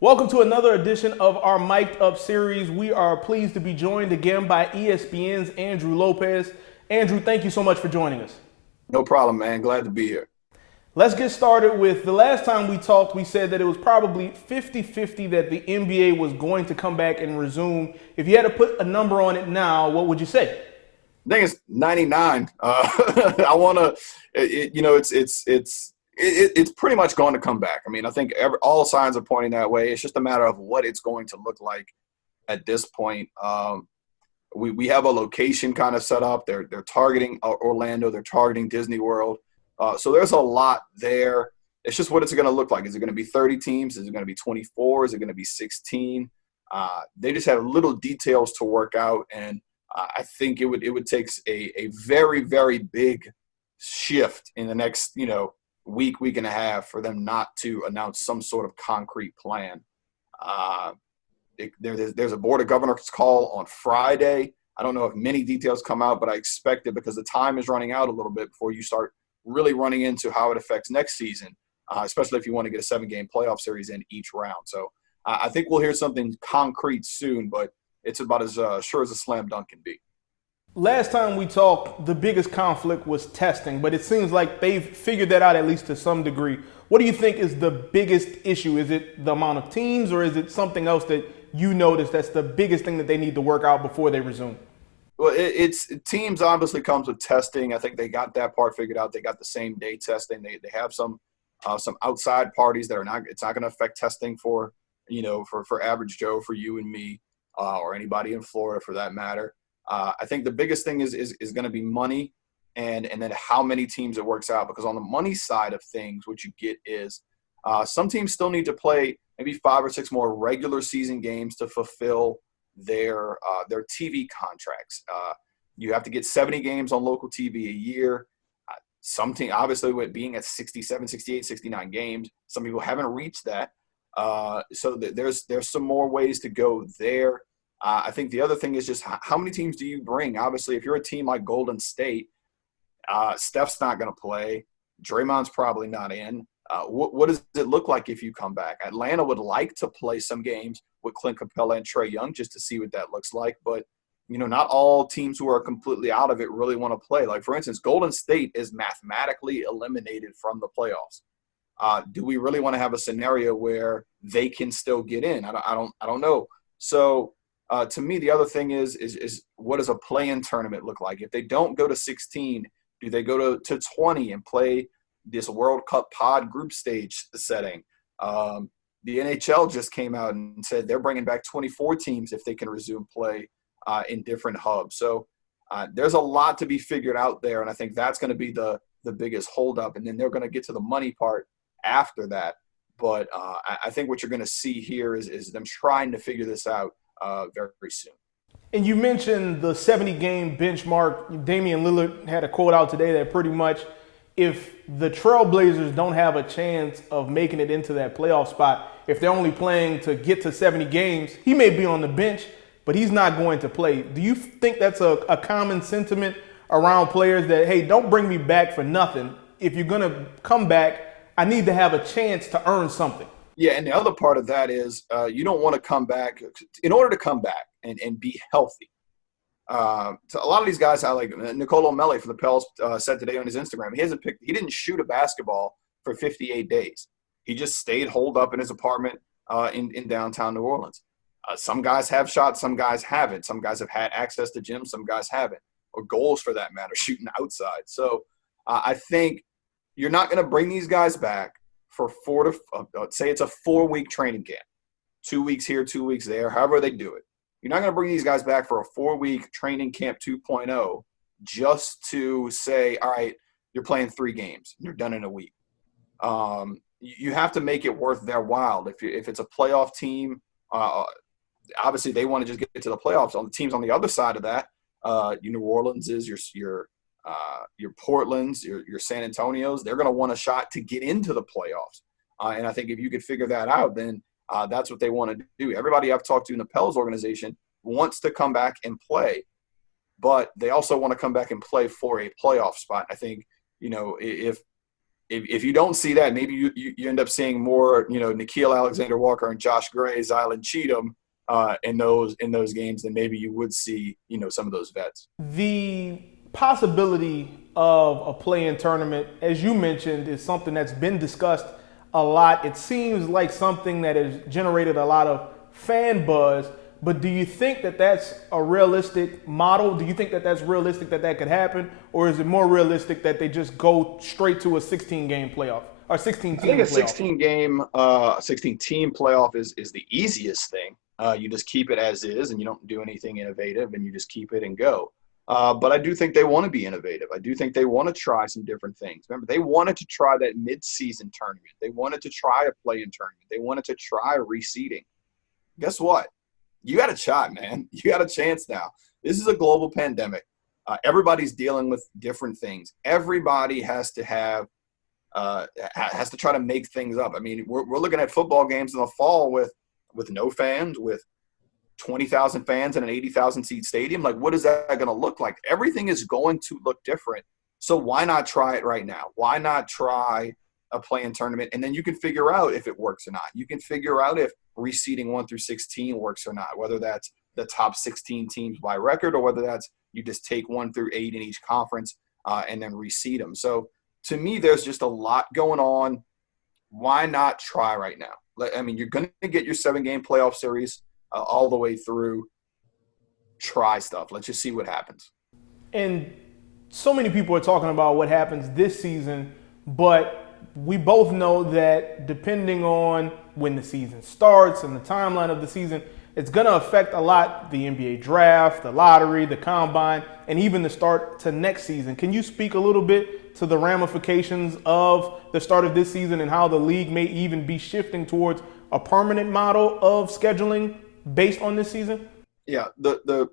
Welcome to another edition of our Mic'd Up series. We are pleased to be joined again by ESPN's Andrew Lopez. Andrew, thank you so much for joining us. No problem, man. Glad to be here. Let's get started with the last time we talked, we said that it was probably 50-50 that the NBA was going to come back and resume. If you had to put a number on it now, what would you say? I think it's 99. I want to, it's pretty much going to come back. I mean, I think all signs are pointing that way. It's just a matter of what it's going to look like at this point. We have a location kind of set up. They're targeting Orlando. They're targeting Disney World. So there's a lot there. It's just what it's going to look like. Is it going to be 30 teams? Is it going to be 24? Is it going to be 16? They just have little details to work out, and I think it would take a very, very big shift in the next week and a half for them not to announce some sort of concrete plan. There's a board of governors call on Friday. I don't know if many details come out, but I expect it because the time is running out a little bit before you start really running into how it affects next season, especially if you want to get a 7-game playoff series in each round. So I think we'll hear something concrete soon, but it's about as sure as a slam dunk can be. Last time we talked, the biggest conflict was testing, but it seems like they've figured that out at least to some degree. What do you think is the biggest issue? Is it the amount of teams, or is it something else that you notice that's the biggest thing that they need to work out before they resume? Well, it's teams obviously comes with testing. I think they got that part figured out. They got the same day testing. They have some outside parties that are not. It's not going to affect testing for average Joe, for you and me, or anybody in Florida for that matter. I think the biggest thing is going to be money, and then how many teams it works out. Because on the money side of things, what you get is some teams still need to play maybe 5 or 6 more regular season games to fulfill their TV contracts. You have to get 70 games on local TV a year. Some team, obviously, with being at 67, 68, 69 games, some people haven't reached that. So there's some more ways to go there. I think the other thing is just how many teams do you bring? Obviously, if you're a team like Golden State, Steph's not going to play. Draymond's probably not in. What does it look like if you come back? Atlanta would like to play some games with Clint Capella and Trae Young just to see what that looks like. But, not all teams who are completely out of it really want to play. Like, for instance, Golden State is mathematically eliminated from the playoffs. Do we really want to have a scenario where they can still get in? I don't know. So to me, the other thing is what does a play-in tournament look like? If they don't go to 16, do they go to 20 and play this World Cup pod group stage setting? The NHL just came out and said they're bringing back 24 teams if they can resume play in different hubs. So there's a lot to be figured out there, and I think that's going to be the biggest holdup. And then they're going to get to the money part after that. But I think what you're going to see here is them trying to figure this out very, very soon. And you mentioned the 70-game benchmark. Damian Lillard had a quote out today that pretty much, if the Trailblazers don't have a chance of making it into that playoff spot, if they're only playing to get to 70 games, he may be on the bench, but he's not going to play. Do you think that's a common sentiment around players that, hey, don't bring me back for nothing. If you're going to come back, I need to have a chance to earn something? Yeah, and the other part of that is you don't want to come back. In order to come back and be healthy, so a lot of these guys, I like Nicolo Melli for the Pels said today on his Instagram, he didn't shoot a basketball for 58 days. He just stayed holed up in his apartment in downtown New Orleans. Some guys have shots, some guys haven't. Some guys have had access to gyms, some guys haven't, or goals for that matter, shooting outside. So I think you're not going to bring these guys back for say it's a 4-week training camp, 2 weeks here, 2 weeks there, however they do it. You're not going to bring these guys back for a 4-week training camp 2.0 just to say, all right, you're playing 3 games. You're done in a week. You have to make it worth their while. If it's a playoff team, obviously they want to just get to the playoffs. On the teams on the other side of that, New Orleans is your Portlands, your San Antonios. They're going to want a shot to get into the playoffs. And I think if you could figure that out, then that's what they want to do. Everybody I've talked to in the Pels organization wants to come back and play, but they also want to come back and play for a playoff spot. I think, if if you don't see that, maybe you end up seeing more, N'Keal Alexander-Walker and Josh Gray, Zylan Cheatham in those games than maybe you would see, some of those vets. The possibility of a play-in tournament, as you mentioned, is something that's been discussed a lot. It seems like something that has generated a lot of fan buzz. But do you think that that's a realistic model? Do you think that that's realistic that could happen? Or is it more realistic that they just go straight to a 16-game playoff or 16-team playoff? I think a 16-team playoff is the easiest thing. You just keep it as is, and you don't do anything innovative, and you just keep it and go. But I do think they want to be innovative. I do think they want to try some different things. Remember, they wanted to try that mid-season tournament. They wanted to try a play-in tournament. They wanted to try reseeding. Guess what? You got a shot, man. You got a chance now. This is a global pandemic. Everybody's dealing with different things. Everybody has to try to make things up. I mean, we're looking at football games in the fall with no fans, with 20,000 fans in an 80,000 seat stadium. Like, what is that going to look like? Everything is going to look different. So why not try it right now? Why not try a play-in tournament? And then you can figure out if it works or not. You can figure out if reseeding 1 through 16 works or not, whether that's the top 16 teams by record or whether that's you just take 1 through 8 in each conference and then reseed them. So to me, there's just a lot going on. Why not try right now? I mean, you're going to get your 7-game playoff series all the way through. Try stuff. Let's just see what happens. And so many people are talking about what happens this season, but we both know that depending on when the season starts and the timeline of the season, it's going to affect a lot the NBA draft, the lottery, the combine, and even the start to next season. Can you speak a little bit to the ramifications of the start of this season and how the league may even be shifting towards a permanent model of scheduling based on this season? Yeah, the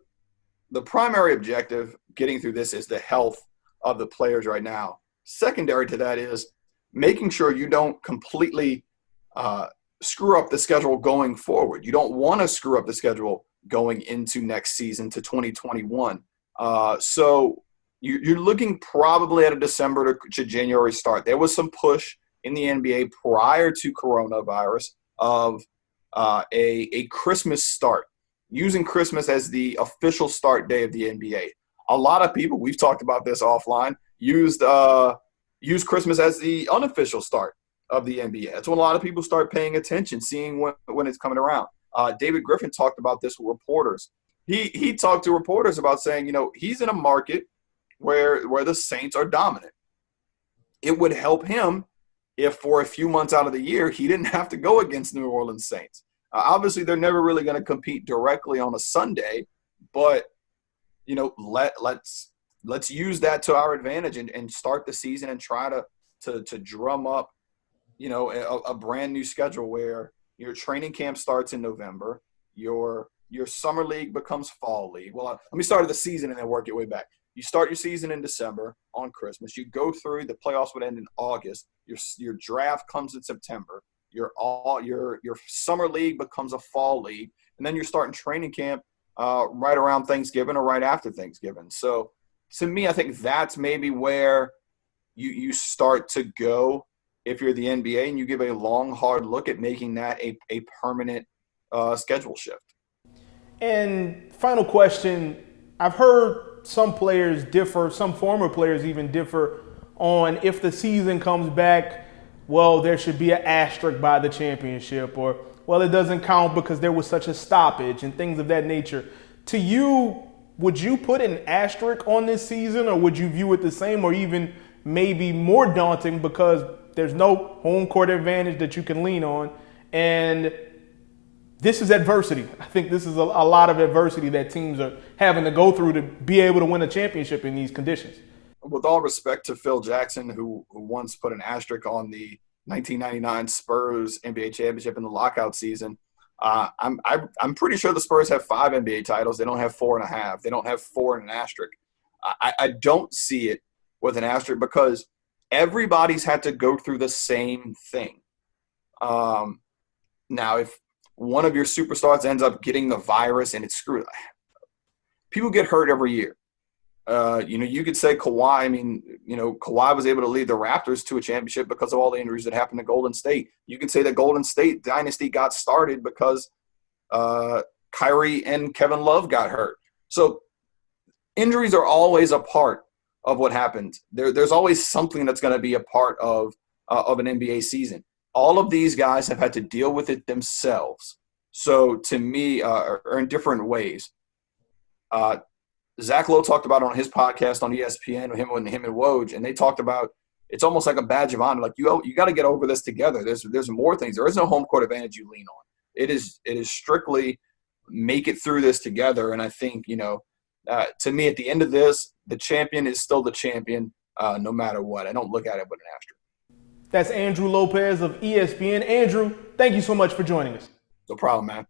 primary objective getting through this is the health of the players right now. Secondary to that is making sure you don't completely screw up the schedule going forward. You don't want to screw up the schedule going into next season to 2021. So you're looking probably at a December to January start. There was some push in the NBA prior to coronavirus of a Christmas start, using Christmas as the official start day of the NBA. A lot of people, we've talked about this offline, use Christmas as the unofficial start of the NBA. That's when a lot of people start paying attention, seeing when it's coming around. David Griffin talked about this with reporters. He talked to reporters about saying, he's in a market where the Saints are dominant. It would help him if for a few months out of the year he didn't have to go against New Orleans Saints. Obviously, they're never really going to compete directly on a Sunday, but let's use that to our advantage and start the season and try to drum up a brand new schedule where your training camp starts in November, your summer league becomes fall league. Well, let me start at the season and then work your way back. You start your season in December on Christmas. You go through, the playoffs would end in August. Your draft comes in September. Your summer league becomes a fall league, and then you're starting training camp right around Thanksgiving or right after Thanksgiving. So to me, I think that's maybe where you start to go if you're the NBA, and you give a long, hard look at making that a permanent schedule shift. And final question, I've heard some players differ, some former players even differ on if the season comes back, well, there should be an asterisk by the championship, or, well, it doesn't count because there was such a stoppage and things of that nature. To you, would you put an asterisk on this season, or would you view it the same, or even maybe more daunting because there's no home court advantage that you can lean on, and this is adversity? I think this is a lot of adversity that teams are having to go through to be able to win a championship in these conditions. With all respect to Phil Jackson, who once put an asterisk on the 1999 Spurs NBA championship in the lockout season, I'm pretty sure the Spurs have 5 NBA titles. They don't have 4.5. They don't have 4 and an asterisk. I don't see it with an asterisk because everybody's had to go through the same thing. Now, if one of your superstars ends up getting the virus and it's screwed, people get hurt every year. You could say Kawhi. I mean, Kawhi was able to lead the Raptors to a championship because of all the injuries that happened to Golden State. You can say the Golden State dynasty got started because Kyrie and Kevin Love got hurt. So injuries are always a part of what happens. There's always something that's going to be a part of an NBA season. All of these guys have had to deal with it themselves. So to me, or in different ways. Zach Lowe talked about it on his podcast on ESPN with him and Woj, and they talked about it's almost like a badge of honor. Like you got to get over this together. There's more things. There is no home court advantage you lean on. It is strictly make it through this together. And I think to me, at the end of this, the champion is still the champion, no matter what. I don't look at it with an asterisk. That's Andrew Lopez of ESPN. Andrew, thank you so much for joining us. No problem, man.